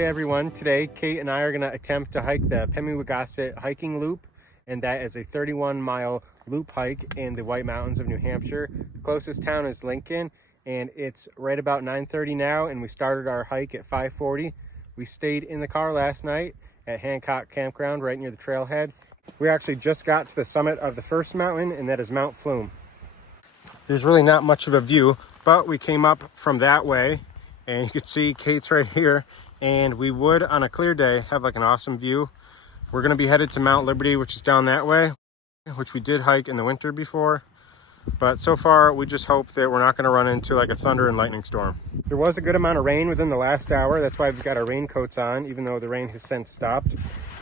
Hey everyone, today Kate and I are going to attempt to hike the Pemigewasset hiking loop, and that is a 31-mile loop hike in the White Mountains of New Hampshire. The closest town is Lincoln, and it's right about 9:30 now, and we started our hike at 5:40. We stayed in the car last night at Hancock Campground right near the trailhead. We actually just got to the summit of the first mountain, and that is Mount Flume. There's really not much of a view, but we came up from that way, and you can see Kate's right here. And we would, on a clear day, have like an awesome view. We're going to be headed to Mount Liberty, which is down that way, which we did hike in the winter before. But so far, we just hope that we're not going to run into like a thunder and lightning storm. There was a good amount of rain within the last hour. That's why we've got our raincoats on, even though the rain has since stopped.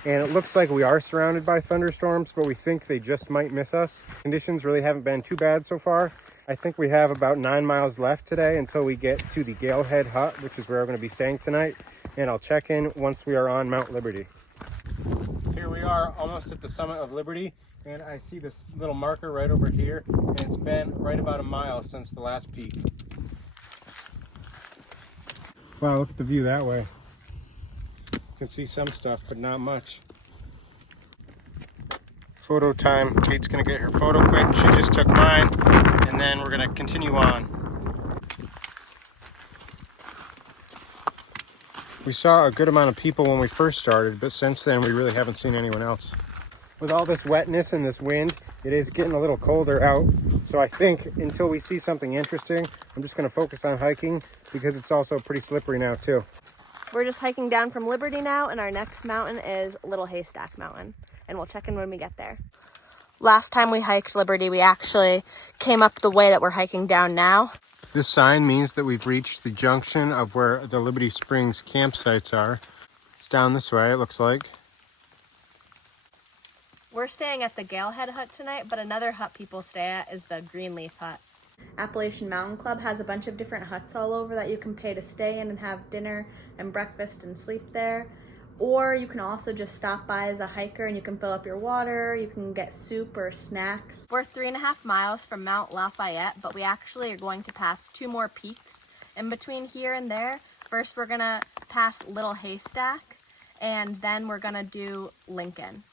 And it looks like we are surrounded by thunderstorms, but we think they just might miss us. Conditions really haven't been too bad so far. I think we have about 9 miles left today until we get to the Galehead hut, which is where we're going to be staying tonight. And I'll check in once we are on Mount Liberty. Here we are almost at the summit of Liberty, and I see this little marker right over here, and it's been right about a mile since the last peak. Wow, look at the view that way. You can see some stuff, but not much. Photo time. Kate's gonna get her photo quick. She just took mine, and then we're gonna continue on. We saw a good amount of people when we first started, but since then we really haven't seen anyone else. With all this wetness and this wind, it is getting a little colder out. So I think until we see something interesting, I'm just gonna focus on hiking because it's also pretty slippery now too. We're just hiking down from Liberty now, and our next mountain is Little Haystack Mountain, and we'll check in when we get there. Last time we hiked Liberty, we actually came up the way that we're hiking down now. This sign means that we've reached the junction of where the Liberty Springs campsites are. It's down this way, it looks like. We're staying at the Galehead hut tonight, but another hut people stay at is the Greenleaf hut. Appalachian Mountain Club has a bunch of different huts all over that you can pay to stay in and have dinner and breakfast and sleep there. Or you can also just stop by as a hiker and you can fill up your water, you can get soup or snacks. We're 3.5 miles from Mount Lafayette, but we actually are going to pass 2 more peaks in between here and there. First, we're gonna pass Little Haystack, and then we're gonna do Lincoln.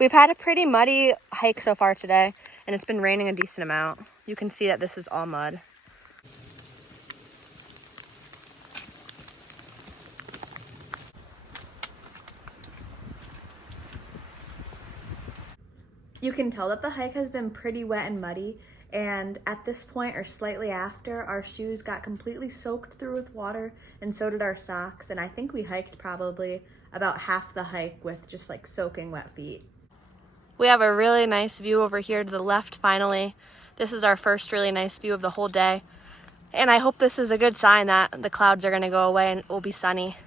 We've had a pretty muddy hike so far today, and it's been raining a decent amount. You can see that this is all mud. You can tell that the hike has been pretty wet and muddy, and at this point or slightly after, our shoes got completely soaked through with water, and so did our socks, and I think we hiked probably about half the hike with just like soaking wet feet. We have a really nice view over here to the left finally. This is our first really nice view of the whole day, and I hope this is a good sign that the clouds are gonna go away and it will be sunny.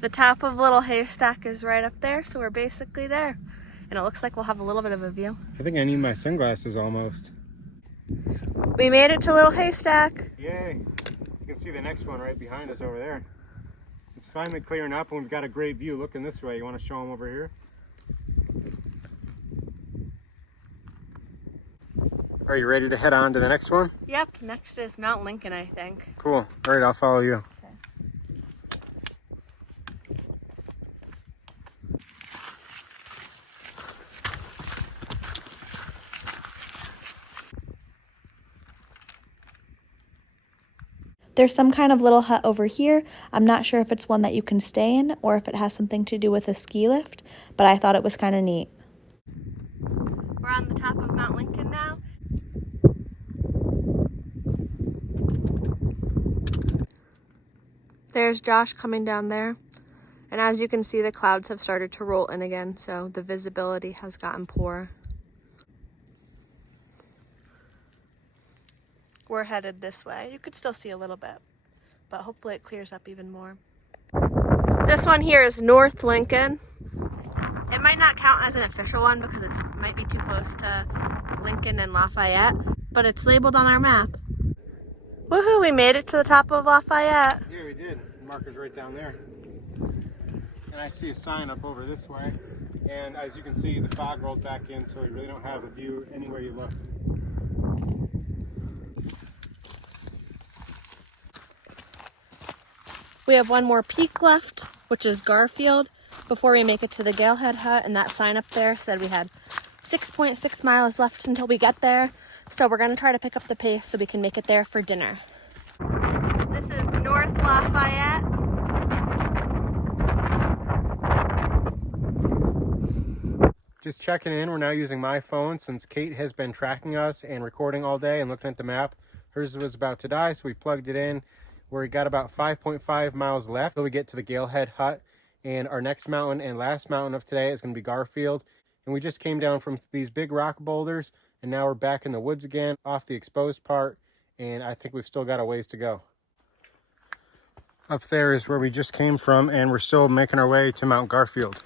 The top of Little Haystack is right up there, so we're basically there. And it looks like we'll have a little bit of a view. I think I need my sunglasses almost. We made it to Little Haystack. Yay. You can see the next one right behind us over there. It's finally clearing up and we've got a great view looking this way. You want to show them over here? Are you ready to head on to the next one? Yep, next is Mount Lincoln, I think. Cool. All right, I'll follow you. There's some kind of little hut over here. I'm not sure if it's one that you can stay in or if it has something to do with a ski lift, but I thought it was kind of neat. We're on the top of Mount Lincoln now. There's Josh coming down there. And as you can see, the clouds have started to roll in again, so the visibility has gotten poor. We're headed this way. You could still see a little bit, but hopefully it clears up even more. This one here is North Lincoln. It might not count as an official one because it might be too close to Lincoln and Lafayette, but it's labeled on our map. Woohoo, we made it to the top of Lafayette. Yeah, we did. The marker's right down there. And I see a sign up over this way. And as you can see, the fog rolled back in, so we really don't have a view anywhere you look. We have one more peak left, which is Garfield, before we make it to the Galehead hut, and that sign up there said we had 6.6 miles left until we get there. So we're gonna try to pick up the pace so we can make it there for dinner. This is North Lafayette. Just checking in, we're now using my phone since Kate has been tracking us and recording all day and looking at the map. Hers was about to die, so we plugged it in. We got about 5.5 miles left till we get to the Galehead hut. And our next mountain and last mountain of today is going to be Garfield. And we just came down from these big rock boulders, and now we're back in the woods again, off the exposed part, and I think we've still got a ways to go. Up there is where we just came from, and we're still making our way to Mount Garfield.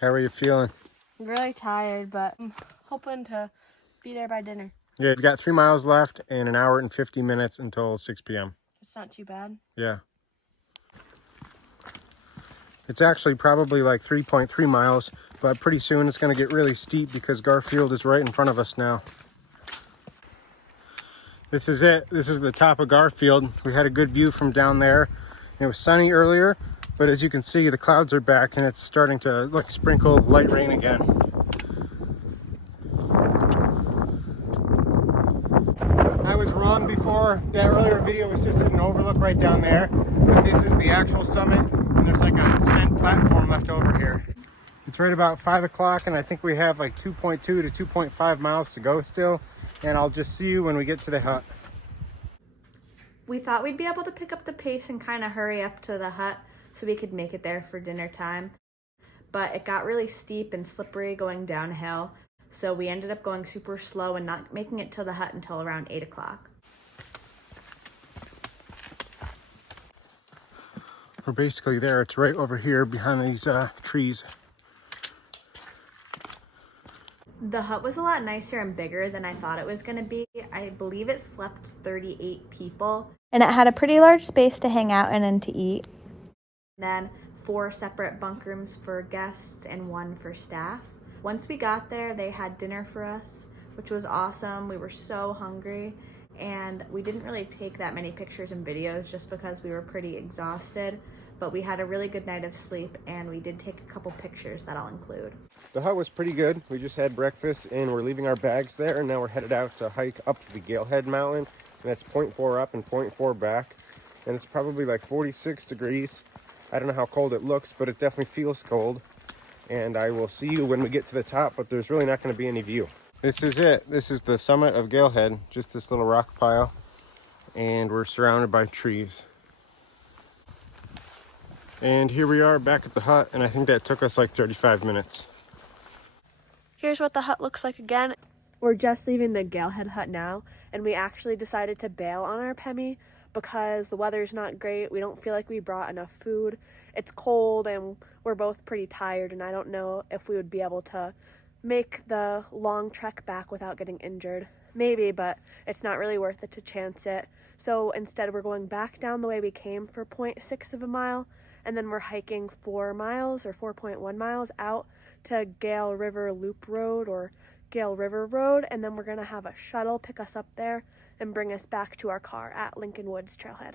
How are you feeling? I'm really tired, but I'm hoping to be there by dinner. Yeah, we've got 3 miles left and an hour and 50 minutes until 6 p.m. It's not too bad. Yeah. It's actually probably like 3.3 miles, but pretty soon it's going to get really steep because Garfield is right in front of us now. This is it. This is the top of Garfield. We had a good view from down there. It was sunny earlier, but as you can see, the clouds are back and it's starting to like sprinkle light rain again. I was wrong before. That earlier video was just an overlook right down there, but this is the actual summit, and there's like a cement platform left over here. It's right about 5 o'clock, and I think we have like 2.2 to 2.5 miles to go still, and I'll just see you when we get to the hut. We thought we'd be able to pick up the pace and kind of hurry up to the hut so we could make it there for dinner time, but it got really steep and slippery going downhill. So we ended up going super slow and not making it to the hut until around 8 o'clock. We're basically there. It's right over here behind these trees. The hut was a lot nicer and bigger than I thought it was going to be. I believe it slept 38 people. And it had a pretty large space to hang out in and to eat. Then 4 separate bunk rooms for guests and 1 for staff. Once we got there, they had dinner for us, which was awesome. We were so hungry, and we didn't really take that many pictures and videos just because we were pretty exhausted, but we had a really good night of sleep, and we did take a couple pictures that I'll include. The hut was pretty good. We just had breakfast, and we're leaving our bags there, and now we're headed out to hike up the Galehead mountain, and that's 0.4 up and 0.4 back, and it's probably like 46 degrees. I don't know how cold it looks, but it definitely feels cold. And I will see you when we get to the top, but there's really not going to be any view. This is it. This is the summit of Galehead, just this little rock pile, and we're surrounded by trees. And here we are back at the hut, and I think that took us like 35 minutes. Here's what the hut looks like again. We're just leaving the Galehead hut now, and we actually decided to bail on our Pemi because the weather's not great. We don't feel like we brought enough food. It's cold and we're both pretty tired, and I don't know if we would be able to make the long trek back without getting injured. Maybe, but it's not really worth it to chance it. So instead we're going back down the way we came for 0.6 of a mile, and then we're hiking 4 miles or 4.1 miles out to Gale River Loop Road or Gale River Road, and then we're going to have a shuttle pick us up there and bring us back to our car at Lincoln Woods Trailhead.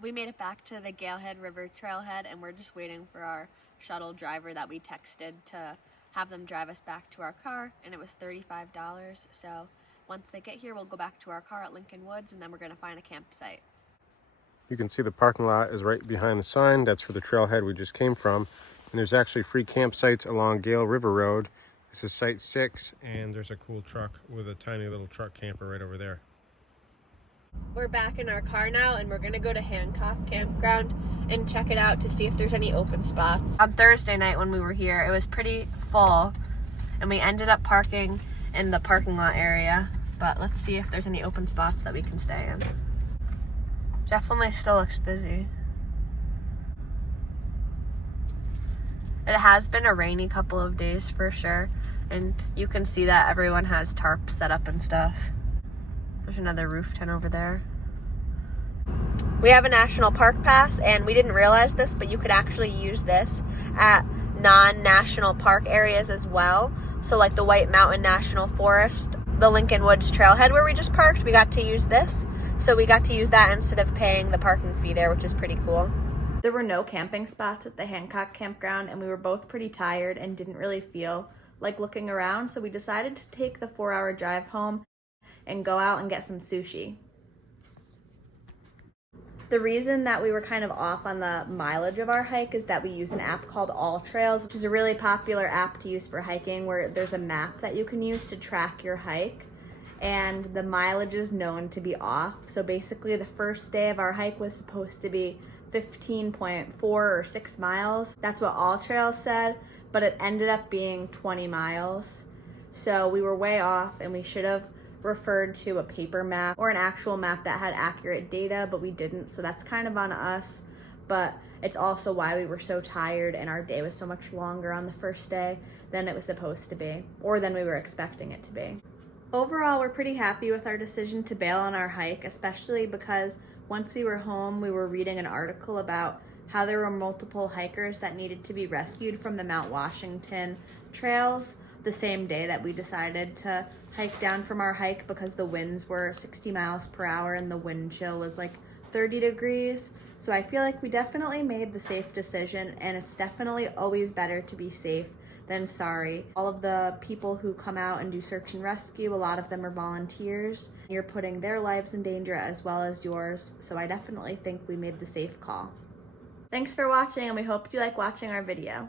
We made it back to the Galehead River Trailhead, and we're just waiting for our shuttle driver that we texted to have them drive us back to our car, and it was $35. So once they get here, we'll go back to our car at Lincoln Woods, and then we're going to find a campsite. You can see the parking lot is right behind the sign. That's for the trailhead we just came from. And there's actually free campsites along Gale River Road. This is Site 6, and there's a cool truck with a tiny little truck camper right over there. We're back in our car now, and we're going to go to Hancock Campground and check it out to see if there's any open spots. On Thursday night when we were here, it was pretty full, and we ended up parking in the parking lot area, but let's see if there's any open spots that we can stay in. Definitely still looks busy. It has been a rainy couple of days for sure, and you can see that everyone has tarps set up and stuff. There's another roof tent over there. We have a national park pass, and we didn't realize this, but you could actually use this at non-national park areas as well. So like the White Mountain National Forest, the Lincoln Woods Trailhead where we just parked, we got to use this. So we got to use that instead of paying the parking fee there, which is pretty cool. There were no camping spots at the Hancock campground, and we were both pretty tired and didn't really feel like looking around, so we decided to take the 4-hour drive home and go out and get some sushi. The reason that we were kind of off on the mileage of our hike is that we use an app called All Trails, which is a really popular app to use for hiking, where there's a map that you can use to track your hike, and the mileage is known to be off. So basically the first day of our hike was supposed to be 15.4 or 6 miles. That's what All Trails said, but it ended up being 20 miles. So we were way off, and we should have referred to a paper map or an actual map that had accurate data, but we didn't, so that's kind of on us. But it's also why we were so tired and our day was so much longer on the first day than it was supposed to be, or than we were expecting it to be. Overall, we're pretty happy with our decision to bail on our hike, especially because once we were home, we were reading an article about how there were multiple hikers that needed to be rescued from the Mount Washington trails the same day that we decided to hike down from our hike, because the winds were 60 miles per hour and the wind chill was like 30 degrees. So I feel like we definitely made the safe decision, and it's definitely always better to be safe than sorry. All of the people who come out and do search and rescue, a lot of them are volunteers. You're putting their lives in danger as well as yours. So I definitely think we made the safe call. Thanks for watching, and we hope you like watching our video.